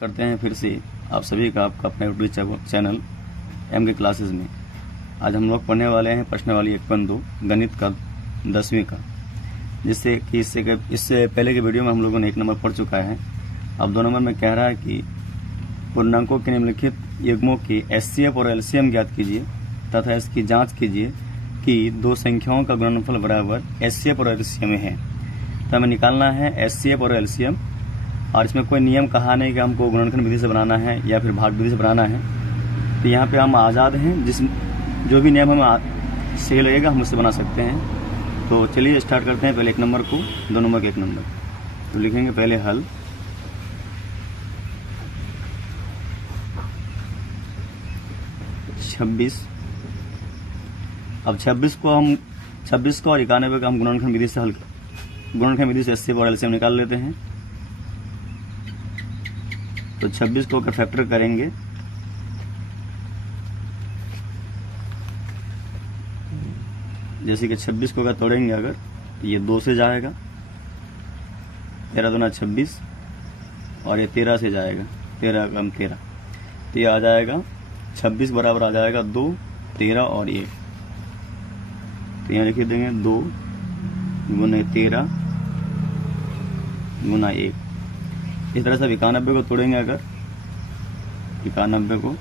करते हैं फिर से आप सभी का आपका अपना यूट्यूब चैनल MK क्लासेस में। आज हम लोग पढ़ने वाले हैं प्रश्नावली 1.2 गणित का 10वीं का, जिससे कि इससे पहले के वीडियो में हम लोगों ने 1 नंबर पढ़ चुका है। अब 2 नंबर में कह रहा है कि पूर्णांकों के निम्नलिखित युग्मों की HCF और LCM ज्ञात कीजिए तथा इसकी जांच कीजिए कि दो संख्याओं का गुणनफल बराबर HCF और LCM है। तो हमें निकालना है HCF और LCM, और इसमें कोई नियम कहा नहीं कि हमको गुणनखंड विधि से बनाना है या फिर भाग विधि से बनाना है। तो यहाँ पे हम आज़ाद हैं, जो भी नियम हमें सही लगेगा हम उससे बना सकते हैं। तो चलिए स्टार्ट करते हैं। पहले 1 नंबर को, 2 नंबर के 1 नंबर तो लिखेंगे पहले हल। अब 26 को और 91 का हम गुणनखंड विधि से HCF और LCM निकाल लेते हैं। तो 26 को अगर फैक्टर करेंगे जैसे कि 26 को अगर तोड़ेंगे अगर तो ये 2 से जाएगा, 13 दूना 26, और ये 13 से जाएगा, 13 कम 13, तो ये आ जाएगा 26 बराबर आ जाएगा 2, 13 और 1। तो यहाँ लिख देंगे 2 गुना 13 गुना 1। इस तरह से 91 को तोड़ेंगे अगर 91 को,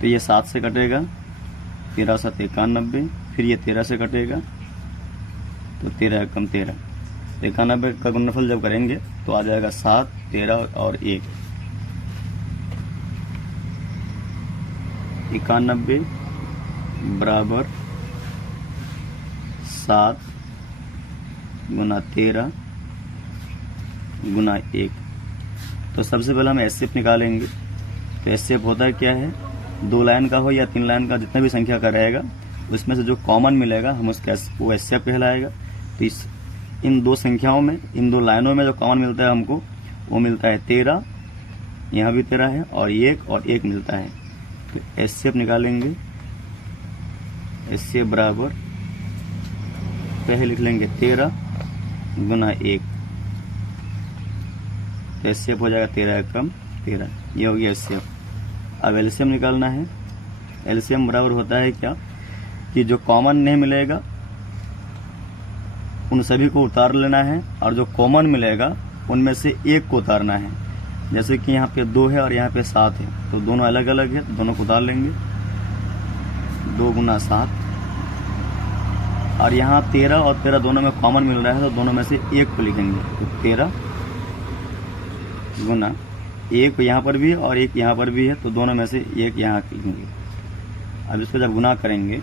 तो ये 7 से कटेगा, 13 7 91, फिर ये 13 से कटेगा तो 13 कम 13। 91 का गुणनफल जब करेंगे तो आ जाएगा 7, 13 और 1। 91 बराबर 7 गुना 13 गुना 1। तो सबसे पहले हम HCF निकालेंगे। तो HCF होता है क्या है, 2 लाइन का हो या 3 लाइन का, जितना भी संख्या का रहेगा उसमें से जो कॉमन मिलेगा हम उसका वो HCF कहलाएगा। तो इन 2 संख्याओं में, इन 2 लाइनों में जो कॉमन मिलता है हमको वो मिलता है 13, यहाँ भी 13 है, और 1 और 1 मिलता है। तो HCF निकालेंगे। HCF बराबर पहले लिख लेंगे 13 गुना 1, तो HCF हो जाएगा 13 कम 13। ये हो गया HCF। अब LCM निकालना है। LCM बराबर होता है क्या कि जो कॉमन नहीं मिलेगा उन सभी को उतार लेना है, और जो कॉमन मिलेगा उनमें से 1 को उतारना है। जैसे कि यहाँ पे 2 है और यहाँ पे 7 है, तो दोनों अलग अलग है, तो दोनों को उतार लेंगे। 2 गुना 7, और यहाँ 13 और 13 दोनों में कॉमन मिल रहा है, तो दोनों में से 1 को लिखेंगे। तो 13 गुना 1 यहाँ पर भी है और 1 यहाँ पर भी है, तो दोनों में से 1 यहाँ लिखेंगे। अब इसको जब गुना करेंगे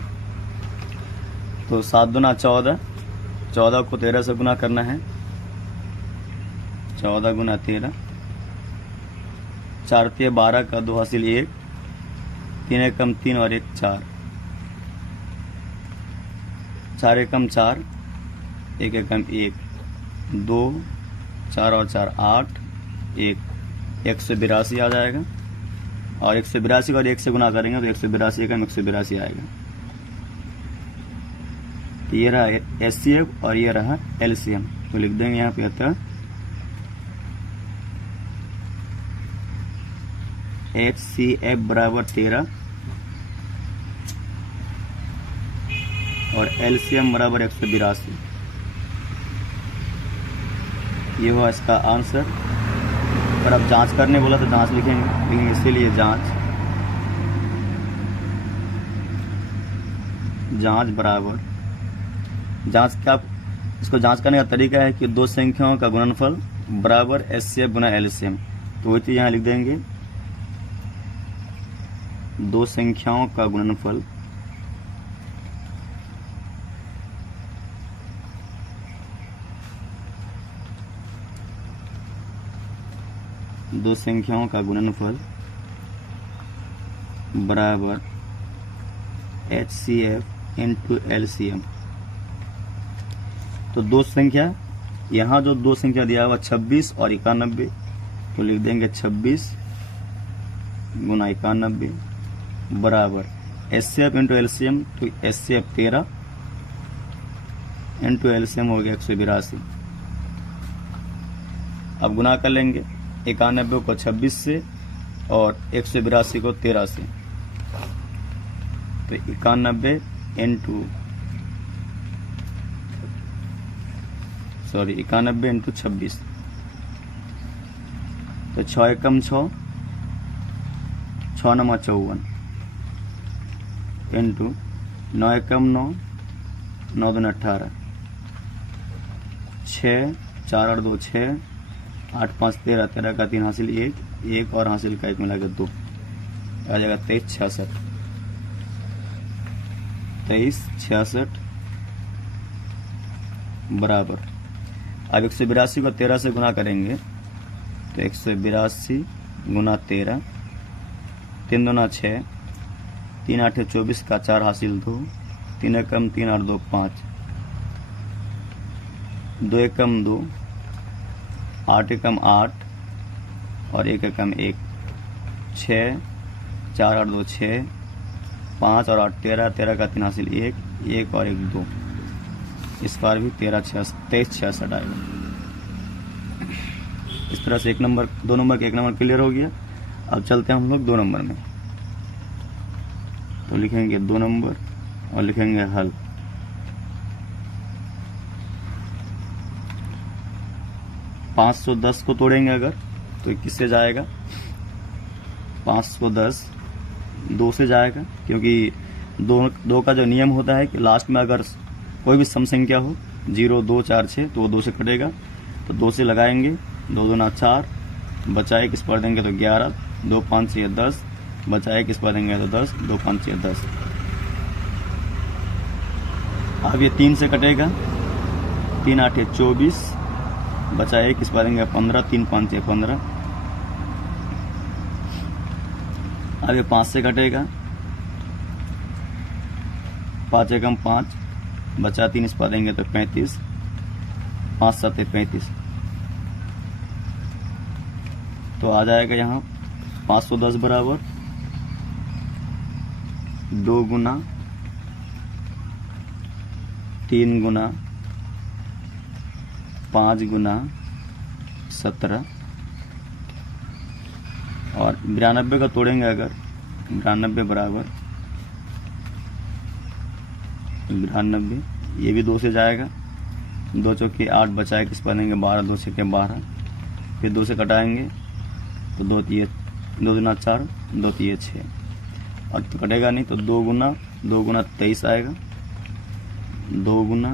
तो 7 दूना 14, 14 को 13 से गुना करना है। 14 गुना 13, 4 तिया 12 का 2 हासिल 1, 3 एकम 3 और 1 4, 4 एकम 4, 1 एकम 1, 2, 4 और 4 8, 1, 182 आ जाएगा। और 182 को 1 से गुना करेंगे तो 182 एकम 182 आएगा। तो ये रहा HCF और ये रहा LCM। तो लिख देंगे यहाँ पे अतः HCF बराबर 13 और LCM बराबर 182। ये हुआ इसका आंसर। पर अब जांच करने बोला तो जांच लिखेंगे, इसीलिए जांच बराबर, जांच क्या, इसको जांच करने का तरीका है कि 2 संख्याओं का गुणनफल बराबर HCF गुना LCM। तो वही चीज यहाँ लिख देंगे, 2 संख्याओं का गुणनफल बराबर HCF इंटू LCM। तो 2 संख्या, यहाँ जो 2 संख्या दिया हुआ 26 और 91, तो लिख देंगे 26 गुना 91 बराबर HCF इंटू LCM। तो HCF 13 इंटू LCM हो गया 182। अब गुना कर लेंगे 91 को 26 से और 182 को 13 से। तो 91 इंटू 26। तो 6 एकम 6, 6 नमा 54 इंटू 9 एकम 9, 9 दूना 18, 6 4 और 2 6, 8 5 13, 13 का 3 हासिल 1 और हासिल का 1 मिला के 2, आ जाएगा 23 66। 23 66 बराबर। अब 182 को 13 से गुना करेंगे तो 182 गुना 13, 3 दूना 6, 3 8 24 का 4 हासिल 2, 3 एकम 3 और 2 5, 2 एकम 2, 8 एकम 8 और 1 एकम 1, 6 4 और 2 6, 5 और 8 13, 13 का 3 हासिल 1 और 1 2। इस बार भी 23 66 आएगा। इस तरह से 2 नंबर के 1 नंबर क्लियर हो गया। अब चलते हैं हम लोग 2 नंबर में। तो लिखेंगे 2 नंबर और लिखेंगे हल। $510 को तोड़ेंगे अगर तो किससे जाएगा? 510 2 से जाएगा, क्योंकि दो का जो नियम होता है कि लास्ट में अगर कोई भी सम संख्या हो 0 2 4 6 तो वो 2 से कटेगा। तो 2 से लगाएंगे, 2 दूना 4, बचाए किस पर देंगे तो 11, 2 5 6 10, बचाए किस पर देंगे तो 10, 2 5 6 10। अब ये 3 से कटेगा, 3 8 24, बचाए किस पर देंगे 15, 3 5 6 15। अब ये 5 से कटेगा, 5 एकम 5, बचा 3 इस पर देंगे तो 35, 5 7 35। तो आ जाएगा यहाँ 510 बराबर 2 गुना 3 गुना 5 गुना 17। और 92 का तोड़ेंगे अगर, 92 बराबर 92, ये भी 2 से जाएगा, 2 चौके 8, बचाए किस पर देंगे 12, 2 छक्के 12, फिर 2 से कटाएंगे तो 2 दूना 4, 2 3 6। और तो कटेगा नहीं तो 2 गुना 23 आएगा, 2 गुना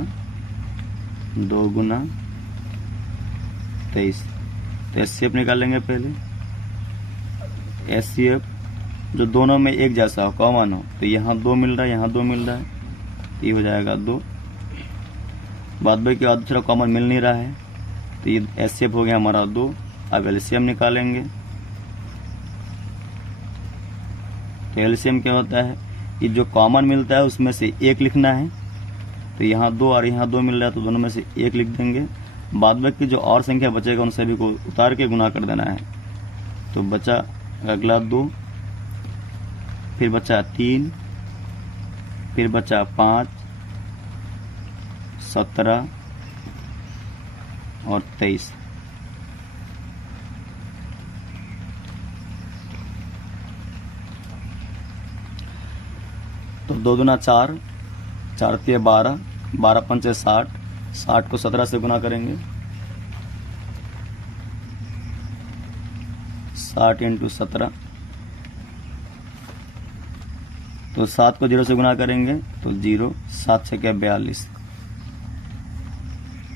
23। तो एचसीएफ निकालेंगे पहले। एचसीएफ जो दोनों में एक जैसा हो, कॉमन हो, तो यहाँ 2 मिल रहा है, यहाँ 2 मिल रहा है, तो ये हो जाएगा 2। बाद बाकी के दूसरा कॉमन मिल नहीं रहा है, तो ये एचसीएफ हो गया हमारा 2। अब एलसीएम निकालेंगे। तो एलसीएम क्या होता है, ये जो कॉमन मिलता है उसमें से 1 लिखना है। तो यहाँ 2 और यहाँ 2 मिल रहा है, तो दोनों में से 1 लिख देंगे। बाद बाकी जो और संख्या बचेगा उन सभी को उतार के गुना कर देना है। तो बचा अगला 2, फिर बचा 3, फिर बचा 5, 17 और 23। तो 2 दूना 4, 4 3 12, 12 5 60, 60 को 17 से गुना करेंगे, 60 इंटू 17। तो 7 को 0 से गुना करेंगे तो 0, 7 6 42।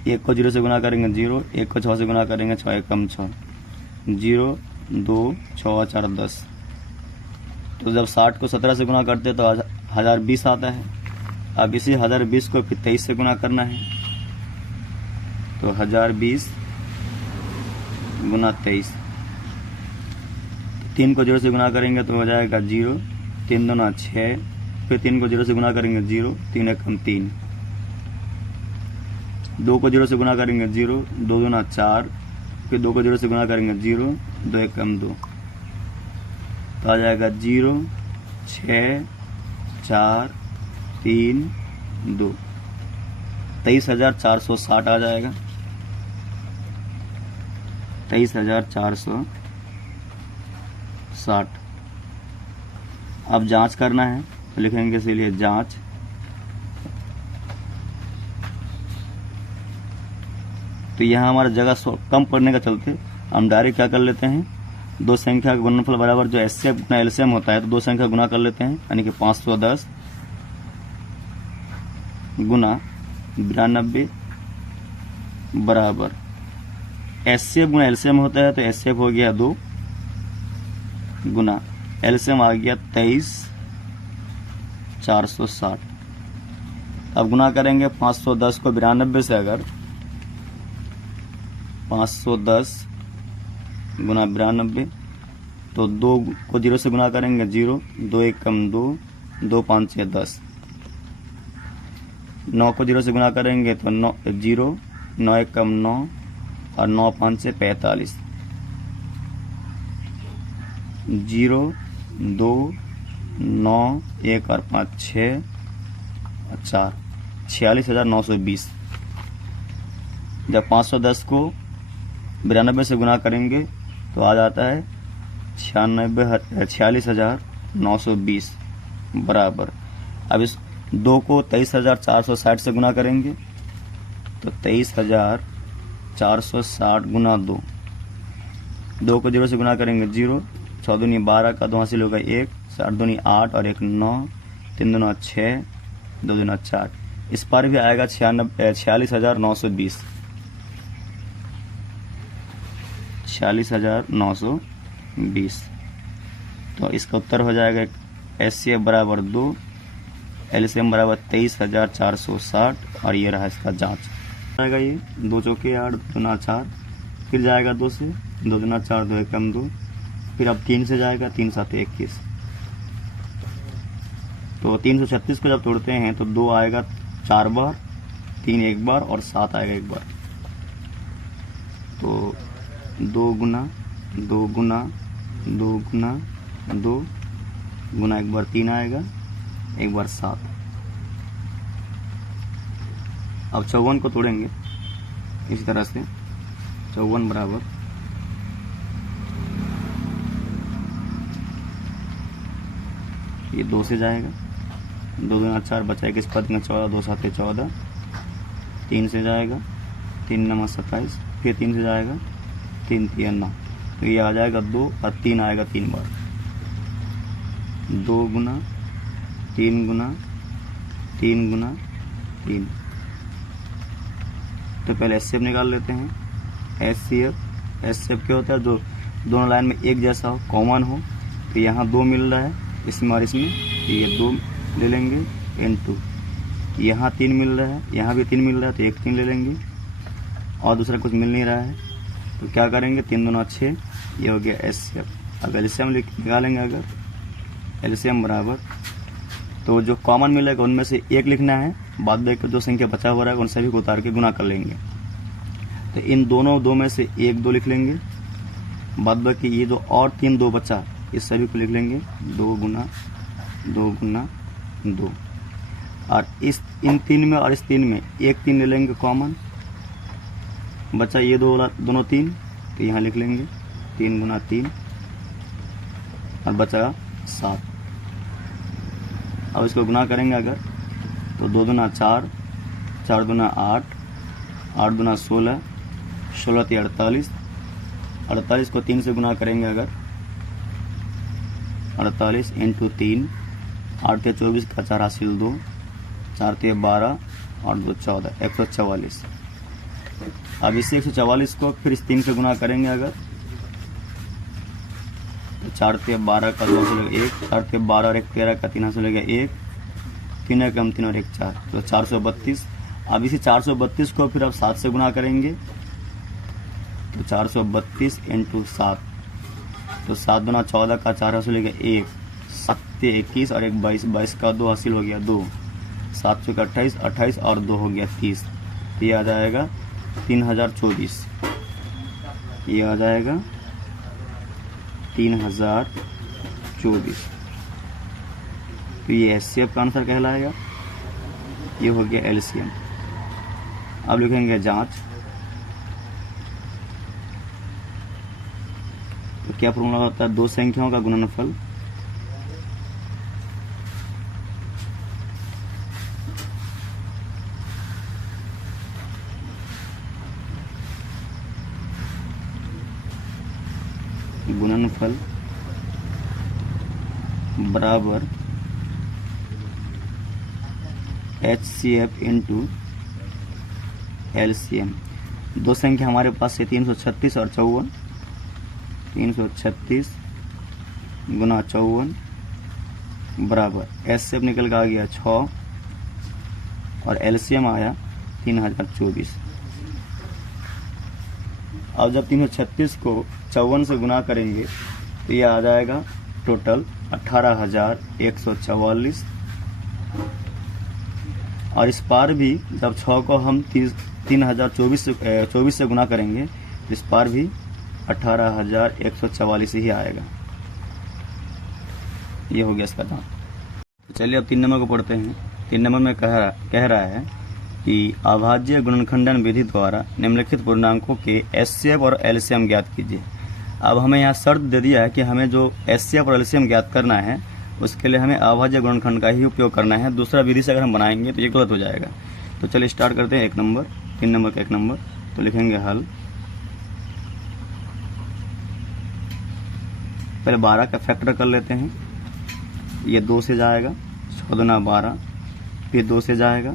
1 को 0 से गुना करेंगे 0, 1 को 6 से गुना करेंगे 6 एकम 6, 0 2 6 4 10। तो जब 60 को 17 से गुना करते तो 1020 आता है। अब इसी 1020 को फिर 23 से गुना करना है, तो 1020 गुना 23। 3 को 0 से गुना करेंगे तो हो जाएगा 0, 3 दूना 6, फिर 3 को 0 से गुना करेंगे 0, 3 एकम 3। 2 को 0 से गुना करेंगे 0, 2 दूना 4, फिर 2 को 0 से गुना करेंगे 0, 2 एकम 2। तो आ जाएगा 0 6 4 3 2, 23,460 आ जाएगा। 23,460। अब जांच करना है तो लिखेंगे इसीलिए जांच। तो यहाँ हमारा जगह कम पड़ने का चलते हम डायरेक्ट क्या कर लेते हैं, दो संख्या का गुणनफल बराबर जो एचसीएफ गुना एलसीएम होता है तो दो संख्या गुना कर लेते हैं, यानी कि 510 गुना 92 बराबर एचसीएफ गुना एलसीएम होता है तो एचसीएफ हो गया 2 गुना एलसीएम आ गया 23,460। अब गुना करेंगे 510 को 92 से, अगर 510 गुना 92 तो 2 को 0 से गुना करेंगे 0, 2 1 कम 2, 2 5 6 10। 9 को 0 से गुना करेंगे तो 9 0, 9 1 कम 9 और 9 5 से 45। 0 2 9 1 और 5 6 और 4 46,920। जब 510 को 92 से गुना करेंगे तो आ जाता है 46,920 बराबर। अब इस 2 को 23,460 से गुना करेंगे तो 23,460 गुना 2, 2 को 0 से गुना करेंगे 0, 6 दूनी 12 का 2 हासिल होगा 1, 8 दूनी 8 और 1 9, 3 दूना 6, 2 दूना 4। इस पर भी आएगा 46,920, 46,920। तो इसका उत्तर हो जाएगा एचसीएफ बराबर 2, एलसीएम बराबर 23,460 और ये रहा इसका जांच। जाएगा ये 2 चौके 8, 2 दूना 4, फिर जाएगा 2 से, 2 दूना 4, 2 1 कम 2, फिर अब 3 से जाएगा, 3 7 21। तो 336 को जब तोड़ते हैं तो 2 आएगा 4 बार, 3 1 बार और 7 आएगा 1 बार। तो 2 गुना 2 गुना 2 गुना 2 गुना 1 बार 3 आएगा, 1 बार 7। अब 54 को तोड़ेंगे इसी तरह से। 54 बराबर ये 2 से जाएगा, 2 दूना 4 बचाएगा, इस पर 14, 2 7 14, 3 से जाएगा, 3 9 27, फिर 3 से जाएगा, 3 3 9, तो ये आ जाएगा 2 और 3 आएगा 3 बार। 2 गुना 3 गुना 3 गुना 3। तो पहले एचसीएफ निकाल लेते हैं। एचसीएफ क्या होता है, जो दोनों लाइन में एक जैसा हो, कॉमन हो। तो यहाँ 2 मिल रहा है इसमें और इसमें, तो ये 2 ले लेंगे N2। यहाँ 3 मिल रहा है, यहाँ भी 3 मिल रहा है, तो 1 3 ले लेंगे और दूसरा कुछ मिल नहीं रहा है तो क्या करेंगे, 3 दूना 6, ये हो गया एचसीएफ। अब एलसीएम निकालेंगे, अगर एलसीएम बराबर, तो जो कॉमन मिलेगा उनमें से 1 लिखना है, बाद में जो संख्या बचा हो रहा है उन सभी को उतार के गुना कर लेंगे। तो इन दोनों 2 में से 1 2 लिख लेंगे, बाद बाकी ये जो और 3 2 बचा इस सभी को लिख लेंगे 2 गुना 2 गुना 2। और इन 3 में और इस 3 में 1 3 ले लेंगे कॉमन, बचा ये दोनों 3, तो यहाँ लिख लेंगे 3 गुना 3 और बचा 7। अब इसको गुना करेंगे अगर, तो 2 दूना 4, 4 दूना 8, 8 दूना 16, 16 3 48, 48 को 3 से गुना करेंगे अगर, 48 इंटू 3, 8 3 24 का 4 हासिल 2, 4 3 12 और 2 14, 144। अब इस 144 को फिर इस 3 से गुना करेंगे अगर, तो 4 3 12 का 2 से लगा 1, 4 3 12 और 1 13 का 3 से लगा 1, 3 कम 3 और 1 4, तो 432। अब इसी 432 को फिर अब 7 से गुना करेंगे, तो 432 इंटू 7, तो 7 दूना 14 का 4 हासिल हो गया 1, 7 21 और 1 22, 22 का 2 हासिल हो गया 2, 7 चौका 28, 28 और 2 हो गया 30। तो ये आ जाएगा 3024, ये आ जाएगा 3024। तो ये एचसीएफ का आंसर कहलाएगा। ये हो गया एलसीएम। अब लिखेंगे जांच। क्या फॉर्मूला होता है? दो संख्याओं का गुणनफल बराबर HCF इंटू LCM। दो संख्या हमारे पास है 336 और 54। 336 गुना 54 बराबर HCF निकल के आ गया 6 और LCM आया 3024। अब जब 336 को 54 से गुना करेंगे तो ये आ जाएगा टोटल 18,144। और इस पार भी जब 6 को हम 3024 से गुना करेंगे तो इस पार भी 18,144 ही आएगा। ये हो गया इसका दाम। तो चलिए अब 3 नंबर को पढ़ते हैं। 3 नंबर में कह रहा है कि अभाज्य गुणनखंडन विधि द्वारा निम्नलिखित पूर्णांकों के HCF और LCM ज्ञात कीजिए। अब हमें यहाँ शर्त दे दिया है कि हमें जो HCF और LCM ज्ञात करना है उसके लिए हमें अभाज्य गुणनखंड का ही उपयोग करना है। दूसरा विधि से अगर हम बनाएंगे तो ये गलत हो जाएगा। तो चलिए स्टार्ट करते हैं 1 नंबर, 3 नंबर का 1 नंबर। तो लिखेंगे हल। पहले 12 का फैक्टर कर लेते हैं। ये 2 से जाएगा, 6 दूना 12, फिर 2 से जाएगा,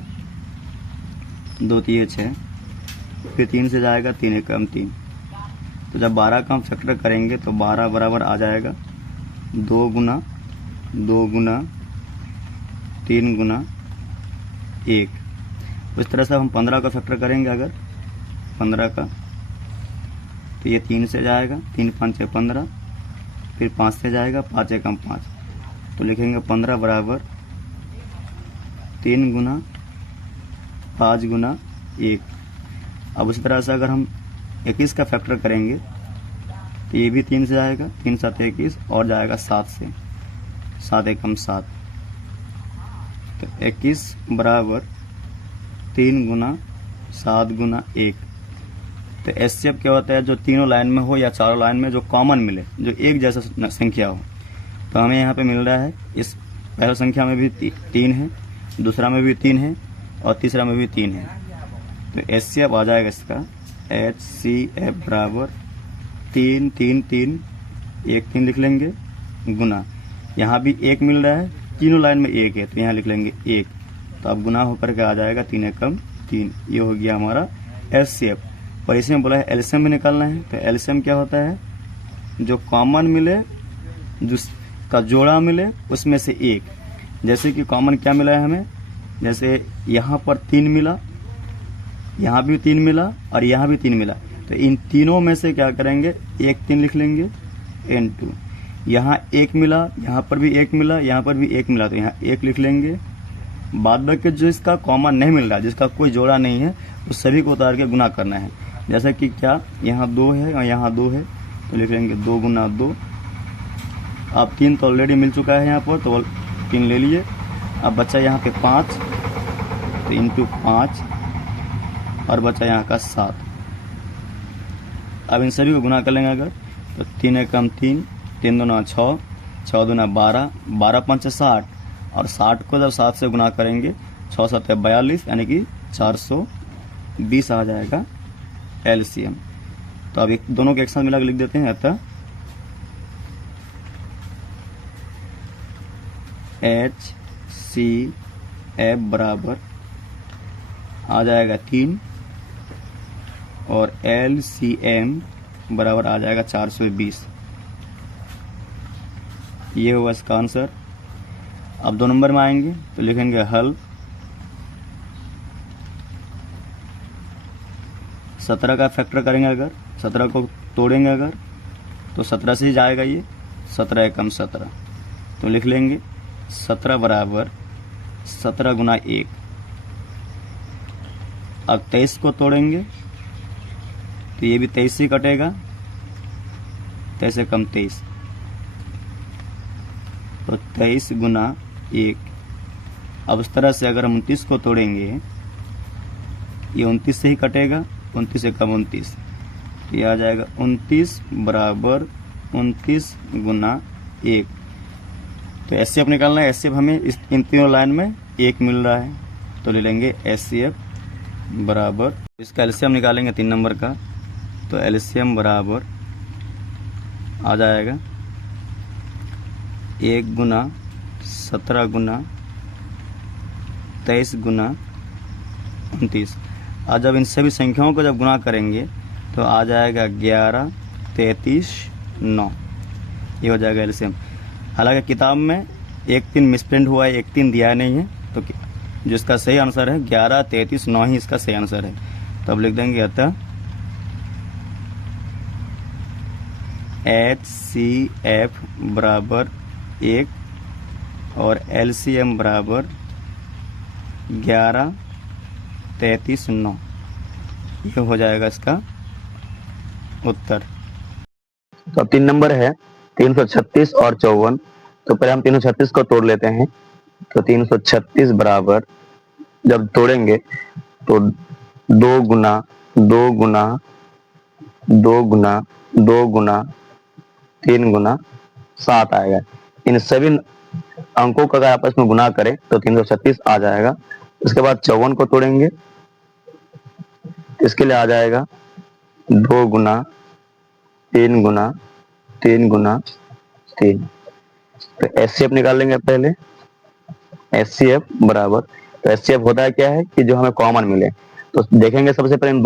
2 3 6, फिर 3 से जाएगा, 3 एकम 3। तो जब 12 का हम फैक्टर करेंगे तो 12 बराबर आ जाएगा 2 गुना 3 गुना 1। इस तरह से हम 15 का फैक्टर करेंगे। अगर 15 का तो ये 3 से जाएगा, 3 5 15, फिर 5 से जाएगा, 5 एकम 5। तो लिखेंगे 15 बराबर 3 गुना 5 गुना 1। अब उसी तरह से अगर हम 21 का फैक्टर करेंगे तो ये भी 3 से जाएगा, 3 7 21 और जाएगा 7 से, 7 एकम 7। तो 21 बराबर 3 गुना 7 गुना 1। तो HCF क्या होता है? जो तीनों लाइन में हो या चारों लाइन में जो कॉमन मिले, जो एक जैसा संख्या हो। तो हमें यहाँ पे मिल रहा है इस पहली संख्या में भी 3 है, दूसरा में भी 3 है और तीसरा में भी 3 है। तो HCF आ जाएगा इसका HCF बराबर 3 3 3 1 3 लिख लेंगे गुना, यहाँ भी 1 मिल रहा है, तीनों लाइन में 1 है तो यहाँ लिख लेंगे 1। तो अब गुना होकर के आ जाएगा 3 एकम 3। ये हो गया हमारा HCF। और इसमें बोला है LCM भी निकालना है। तो LCM क्या होता है? जो कॉमन मिले, जिसका जोड़ा मिले उसमें से एक। जैसे कि कॉमन क्या मिला है हमें? जैसे यहाँ पर 3 मिला, यहाँ भी 3 मिला और यहाँ भी 3 मिला। तो इन तीनों में से क्या करेंगे? 1 3 लिख लेंगे N2। यहाँ 1 मिला, यहाँ पर भी 1 मिला, यहाँ पर भी 1 मिला, तो यहाँ 1 लिख लेंगे। बाद बाकी जो इसका कॉमन नहीं मिल रहा, जिसका कोई जोड़ा नहीं है, उस सभी को उतार के गुना करना है। जैसे कि क्या, यहाँ 2 है और यहाँ 2 है, तो लिख लेंगे 2 गुना 2। अब 3 तो ऑलरेडी मिल चुका है यहाँ पर, तो 3 ले लिए। अब बचा यहाँ पे 5, तो इंटू 5 और बचा यहाँ का 7। अब इन सभी को गुना कर लेंगे अगर, तो 3 एकम 3, 3 दूना 6, 6 दूना 12, 12 5 60 और 60 को जब 7 से गुना करेंगे 6 7 42, यानी कि 420 आ जाएगा LCM। तो अब दोनों के एक साथ मिला के लिख देते हैं। अतः HCF बराबर आ जाएगा 3 और LCM बराबर आ जाएगा 420। ये होगा इसका आंसर। अब 2 नंबर में आएंगे तो लिखेंगे हल। 17 का फैक्टर करेंगे अगर, 17 को तोड़ेंगे अगर, तो 17 से ही जाएगा ये, 17 एकम 17। तो लिख लेंगे 17 बराबर 17 गुना 1। अब 23 को तोड़ेंगे तो ये भी 23 ही कटेगा, 23 एकम 23। तो 23 गुना 1। अब इस तरह से अगर हम 29 को तोड़ेंगे, ये 29 से ही कटेगा, 29 एकम 29। तो ये आ जाएगा 29 बराबर 29 गुना 1। तो एचसीएफ निकालना है। एचसीएफ हमें इन तीनों लाइन में 1 मिल रहा है, तो ले लेंगे एचसीएफ बराबर, इसका एलसीएम निकालेंगे 3 नंबर का, तो एलसीएम बराबर आ जाएगा 1 गुना 17 गुना 23 गुना 29। आज जब इन सभी संख्याओं को जब गुना करेंगे तो आ जाएगा 11 33 9, ये हो जाएगा एलसीएम। हालांकि किताब में 1 3 मिसप्रिंट हुआ है, 1 3 दिया नहीं है, तो जो इसका सही आंसर है 11 33 9 ही इसका सही आंसर है। तो अब लिख देंगे अतः HCF बराबर 1 और LCM बराबर 11 33 9, ये हो जाएगा इसका उत्तर। तो अब 3 नंबर है 336 और 54। तो पहले हम 336 को तोड़ लेते हैं। तो 336 बराबर जब तोड़ेंगे तो 2 गुना 2 गुना 2 गुना 2 गुना 3 गुना 7 आएगा। इन सभी अंकों का अगर आपस में गुना करें तो 336 आ जाएगा। उसके बाद 54 को तोड़ेंगे, इसके लिए आ जाएगा 2 गुना 3 गुना 3 गुना 3। तो एचसीएफ निकाल लेंगे पहले। एचसीएफ बराबर, तो एचसीएफ होता है क्या है कि जो हमें कॉमन मिले। तो देखेंगे सबसे पहले इन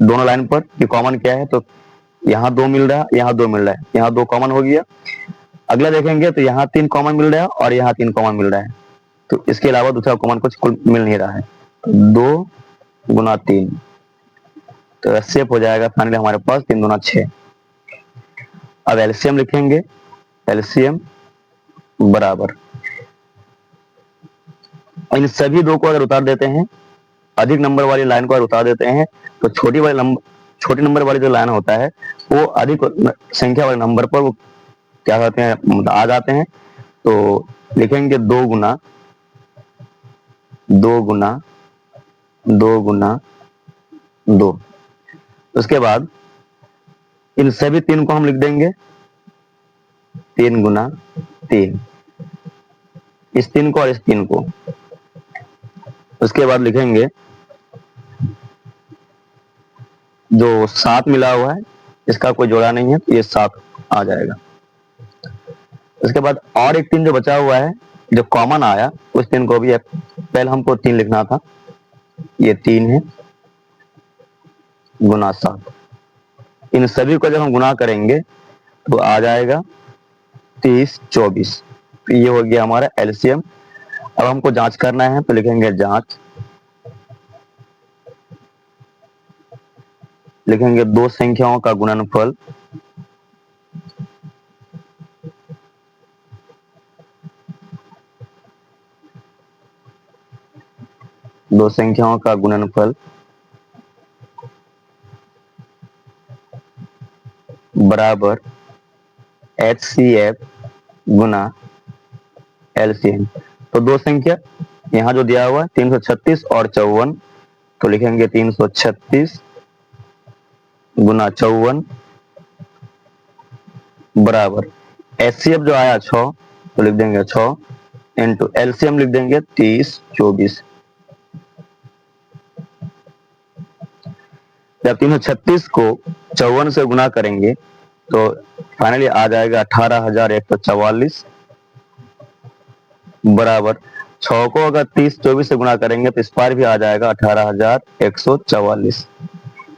दोनों लाइन पर कि कॉमन क्या है। तो यहाँ 2 मिल रहा है, यहाँ 2 मिल रहा है, यहाँ 2 कॉमन हो गया। अगला देखेंगे तो यहाँ 3 कॉमन मिल रहा है और यहाँ 3 कॉमन मिल रहा है। तो इसके अलावा दूसरा कॉमन कुछ मिल नहीं रहा है। तो 2 गुना 3, तो एचसीएफ हो जाएगा फाइनली हमारे पास 3 गुना 6। अब एलसीएम लिखेंगे। एलसीएम बराबर, इन सभी 2 को अगर उतार देते हैं, अधिक नंबर वाली लाइन को अगर उतार देते हैं, तो छोटी नंबर वाली जो लाइन होता है वो अधिक संख्या वाले नंबर पर वो क्या कहते हैं, आ जाते हैं। तो लिखेंगे 2 गुना 2 गुना 2 गुना 2। उसके बाद इन सभी 3 को हम लिख देंगे 3 गुना 3, इस 3 को और इस 3 को। उसके बाद लिखेंगे जो 7 मिला हुआ है, इसका कोई जोड़ा नहीं है, तो ये 7 आ जाएगा। उसके बाद और एक 3 जो बचा हुआ है, जो कॉमन आया, उस 3 को भी पहले हमको 3 लिखना था, ये 3 है गुना 7। इन सभी को जब हम गुना करेंगे तो आ जाएगा 30 24। तो ये हो गया हमारा एलसीएम। अब हमको जांच करना है, तो लिखेंगे जांच, लिखेंगे 2 संख्याओं का गुणनफल बराबर HCF गुना LCM। तो 2 संख्या यहाँ जो दिया हुआ है 336 और 54, तो लिखेंगे 336 गुना 54 बराबर HCF जो आया 6, तो लिख देंगे 6 इंटू LCM लिख देंगे 30 24। जब 336 को 54 से गुना करेंगे तो फाइनली आ जाएगा 18,144 बराबर 6 को अगर 30 24 से गुना करेंगे तो इस पार भी आ जाएगा 18,144।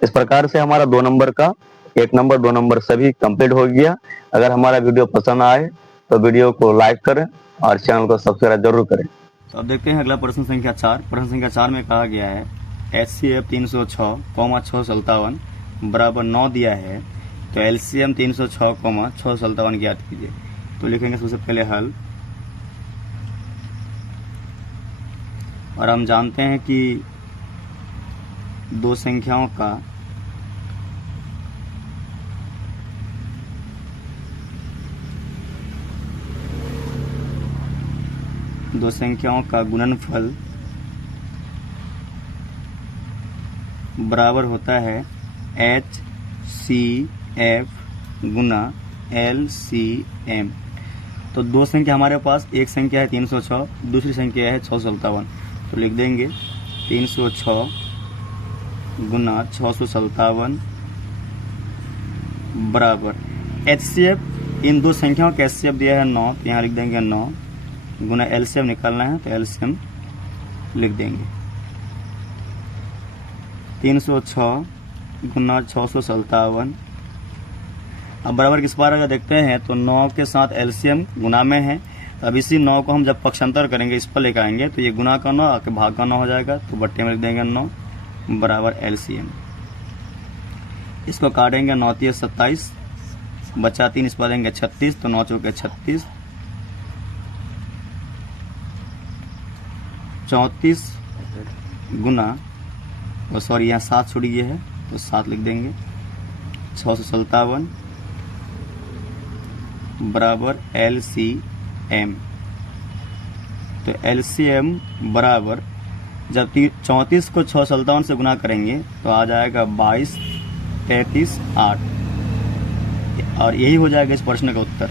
इस प्रकार से हमारा 2 नंबर का 1 नंबर 2 नंबर सभी कंप्लीट हो गया। अगर हमारा वीडियो पसंद आए तो वीडियो को लाइक करें और चैनल को सब्सक्राइब जरूर करें। तो अब देखते हैं अगला प्रश्न संख्या 4। प्रश्न संख्या 4 में कहा गया है HCF 306, 657 बराबर 9 दिया है, तो LCM 306, 657 ज्ञात कीजिए। तो लिखेंगे सबसे पहले हल, और हम जानते हैं कि 2 संख्याओं का गुणनफल बराबर होता है HCF गुना LCM। तो दो संख्या हमारे पास, एक संख्या है 306, दूसरी संख्या है 657। तो लिख देंगे 306 गुना 657 बराबर HCF। इन दो संख्याओं का HCF दिया है 9, तो यहाँ लिख देंगे 9 गुना LCM निकालना है, तो LCM लिख देंगे 306 गुना 657। अब बराबर किस बार अगर देखते हैं तो 9 के साथ LCM गुना में है। अब इसी 9 को हम जब पक्षांतर करेंगे, इस पर लेकर आएंगे, तो ये गुना का 9 आके भाग का 9 हो जाएगा, तो बट्टे में लिख देंगे 9 बराबर LCM। इसको काटेंगे, 9 3 27, बचा 3, इस पर देंगे 36, तो 9 चौके 36, 34 गुना, सॉरी यहाँ 7 छूट गया है, तो 7 लिख देंगे 657 बराबर LCM। तो LCM बराबर जब 34 को 657 से गुना करेंगे तो आ जाएगा 22 33 8, और यही हो जाएगा इस प्रश्न का उत्तर।